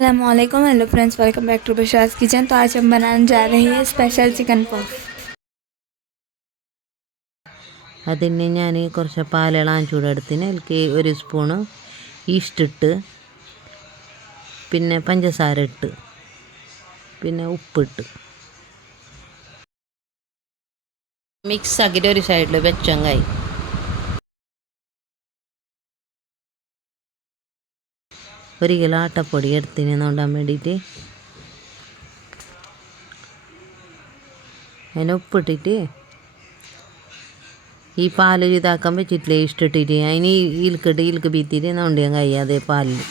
अस्सलामुअलैकुम hello friends, welcome back to Basha's kitchen. तो आज हम बनाने जा रहे हैं स्पेशल चिकन पफ। അതിന് ഞാൻ കുറച്ച് പാലെല്ലാം ചൂടെടുത്തിന് അതിലേക്ക് ഒരു സ്പൂണ് ഈസ്റ്റ് ഇട്ട്, പിന്നെ പഞ്ചസാര ഇട്ട്, പിന്നെ ഉപ്പിട്ട് മിക്സ് ആക്കിയിട്ട് ഒരു സൈഡിൽ വെച്ചങ്ങായി. ഒരു കിലോ ആട്ടപ്പൊടി എടുത്തിന് നോണ്ടാൻ വേണ്ടിയിട്ട് അതിന് ഉപ്പിട്ടിട്ട് ഈ പാല് ഇതാക്കാൻ വെച്ചിട്ടില്ലേ ഇഷ്ടിട്ടിട്ട് അതിന് ഇൽക്ക് ബീത്തിട്ട് നോണ്ടിയാൻ കഴിയാതെ പാലിൽ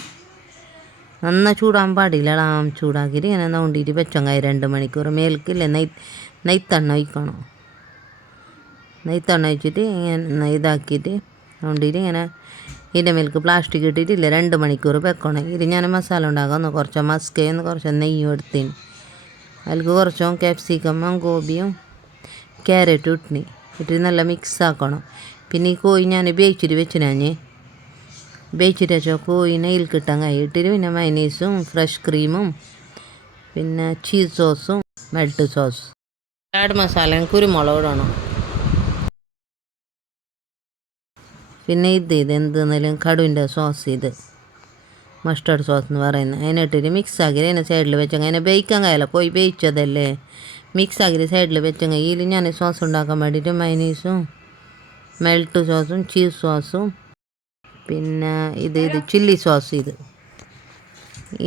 നന്നായി ചൂടാൻ പാടില്ല. ഇളാം ചൂടാക്കിയിട്ട് ഇങ്ങനെ നോണ്ടിയിട്ട് വെച്ചങ്ങായി 2 മണിക്കൂർ. മേൽക്കില്ലേ നെയ്ത്തെണ്ണ ഒഴിക്കണം. നെയ്ത്തെണ്ണ ഒഴിച്ചിട്ട് ഇങ്ങനെ ഇതാക്കിയിട്ട് നോണ്ടിയിട്ട് ഇങ്ങനെ ഇതിൻ്റെ മേൽക്ക് പ്ലാസ്റ്റിക് ഇട്ടിട്ടില്ല 2 മണിക്കൂർ വെക്കണം. ഇത് ഞാൻ മസാല ഉണ്ടാക്കാം. കുറച്ച് മസ്കയും കുറച്ച് നെയ്യും എടുത്തിന് അതിലേക്ക് കുറച്ചും ക്യാപ്സിക്കമും ഗോപിയും ക്യാരറ്റും ഇട്ടിന് ഇട്ടിട്ട് നല്ല മിക്സ് ആക്കണം. പിന്നെ ഈ കോഴി ഞാൻ വേവിച്ചിട്ട് വെച്ചിനാഞ്ഞ് വേവിച്ചിട്ട് വെച്ചാൽ കോഴിനെ ഇതിൽക്കിട്ടാൻ കഴിയിട്ടിട്ട് പിന്നെ മൈനീസും ഫ്രഷ് ക്രീമും പിന്നെ ചീസ് സോസും മെൽറ്റ് സോസ് ചാട് മസാലയും കുരുമുളക് ഇടണം. പിന്നെ ഇത് എന്തെന്നാലും കടുവിൻ്റെ സോസ്, ഇത് മസ്റ്റർഡ് സോസ് എന്ന് പറയുന്നത്, അതിനിട്ടിട്ട് മിക്സ് ആക്കി അതിനെ സൈഡിൽ വെച്ചെങ്കിൽ അതിനെ വേവിക്കാൻ കഴിയില്ല. കോഴി വേവിച്ചതല്ലേ, മിക്സ് ആക്കിയിട്ട് സൈഡിൽ വെച്ചെങ്കിൽ ഇതിൽ ഞാൻ സോസ് ഉണ്ടാക്കാൻ വേണ്ടിയിട്ട് മൈനീസും മെൽറ്റ് സോസും ചീസ് സോസും പിന്നെ ഇത് ചില്ലി സോസ്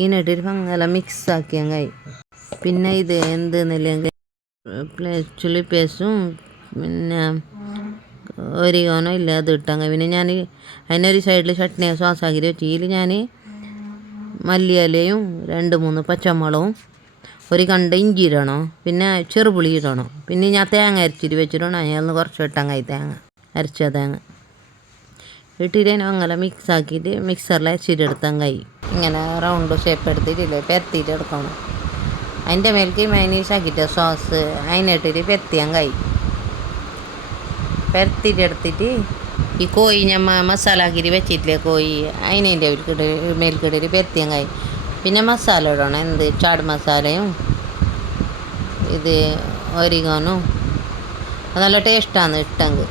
ഇതിനിട്ടിട്ട് അങ്ങനെ മിക്സ് ആക്കിയങ്ങായി. പിന്നെ ഇത് എന്തെന്നില്ലെങ്കിൽ ചില്ലി പേസ്റ്റും പിന്നെ ഒരിഗാനോ ഇല്ല അത് ഇട്ടങ്ങ. പിന്നെ ഞാൻ അതിനൊരു സൈഡിൽ ചട്നി സോസ് ആക്കിയിട്ട് വെച്ച് ഇതിൽ ഞാൻ മല്ലിയിലയും 2-3 പച്ചമുളകും ഒരു കണ്ട ഇഞ്ചി ഇടണം, പിന്നെ ചെറുപുളി ഇടണം. പിന്നെ ഞാൻ തേങ്ങ അരച്ചിട്ട് വെച്ചിട്ടുണ്ട്, അതിൽ കുറച്ച് ഇട്ടങ്ങായി തേങ്ങ അരച്ച തേങ്ങ ഇട്ടിട്ട് അങ്ങനെ മിക്സ് ആക്കിയിട്ട് മിക്സറിൽ അരച്ചിട്ട് എടുത്തങ്ങായി. ഇങ്ങനെ റൗണ്ട് ഷേപ്പ് എടുത്തിട്ടില്ലേ പെരത്തിയിട്ട് എടുക്കണം. അതിൻ്റെ മേലേക്ക് മൈനീസ് ആക്കിയിട്ട് സോസ് അതിനിട്ടിട്ട് പെരത്തിയങ്ങായി. പെരത്തിയിട്ട് എടുത്തിട്ട് ഈ കോഴി ഞമ്മ മസാല ആക്കിയിട്ട് വെച്ചിട്ടില്ലേ കോഴി അതിൻ്റെ മേൽക്കിട്ടിട്ട് പെരത്തിയങ്ങായി. പിന്നെ മസാല ഇടണം, എന്ത് ചാട് മസാലയും ഇത് ഒരിഗാനും നല്ല ടേസ്റ്റാണ് ഇട്ടെങ്കിൽ.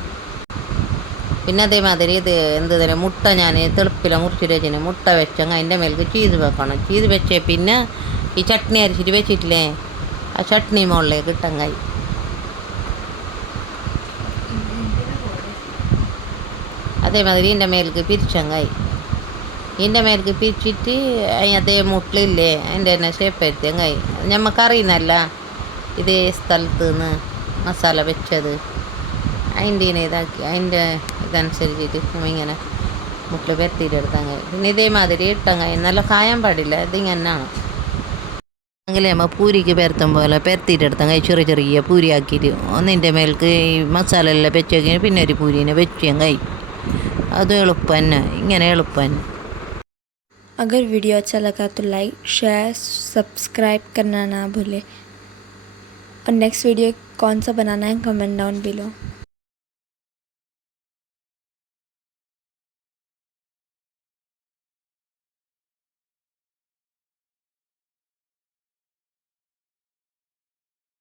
പിന്നെ അതേമാതിരി ഇത് എന്ത് തരാം മുട്ട ഞാൻ തെളുപ്പില മുറിച്ചിട്ട് വെച്ചിന് മുട്ട വെച്ചെങ്കിൽ അതിൻ്റെ മേലേക്ക് ചീസ് വെക്കണം. ചീസ് വെച്ചേ പിന്നെ ഈ ചട്നി അരച്ചിട്ട് വെച്ചിട്ടില്ലേ ആ ചട്നി മുകളിലേക്ക് ഇട്ടങ്ങായി. അതേമാതിരി ഇതിൻ്റെ മേലേക്ക് പിരിച്ചങ്ങായി. ഇതിൻ്റെ മേലേക്ക് പിരിച്ചിട്ട് അതേ മുട്ടിലില്ലേ അതിൻ്റെ തന്നെ ഷേപ്പ് എടുത്തങ്ങായി. ഞമ്മക്കറിയുന്നല്ല ഇതേ സ്ഥലത്ത് നിന്ന് മസാല വെച്ചത് അതിൻ്റെ ഇതാക്കി അതിൻ്റെ ഇതനുസരിച്ചിട്ട് നമ്മളിങ്ങനെ മുട്ടിൽ പെരത്തിയിട്ട് എടുത്തങ്ങായി. പിന്നെ ഇതേമാതിരി ഇട്ടങ്ങായി. നല്ല കായാൻ പാടില്ല, ഇതിങ്ങനെയാണ്. എങ്കിൽ നമ്മൾ പൂരിക്ക് പെരത്തും പോലെ പെരത്തിയിട്ട് എടുത്തങ്ങായി. ചെറിയ പൂരിയാക്കിയിട്ട് ഒന്നിൻ്റെ മേൽക്ക് ഈ മസാല എല്ലാം വെച്ച് പിന്നെ ഒരു പൂരിനെ വെച്ചങ്ങായി. അത് എളുപ്പം തന്നെ, ഇങ്ങനെ എളുപ്പം തന്നെ. अगर वीडियो अच्छा लगा तो लाइक शेयर सब्सक्राइब करना ना भूलें और नेक्स्ट वीडियो कौन सा बनाना है कमेंट डाउन बिलो।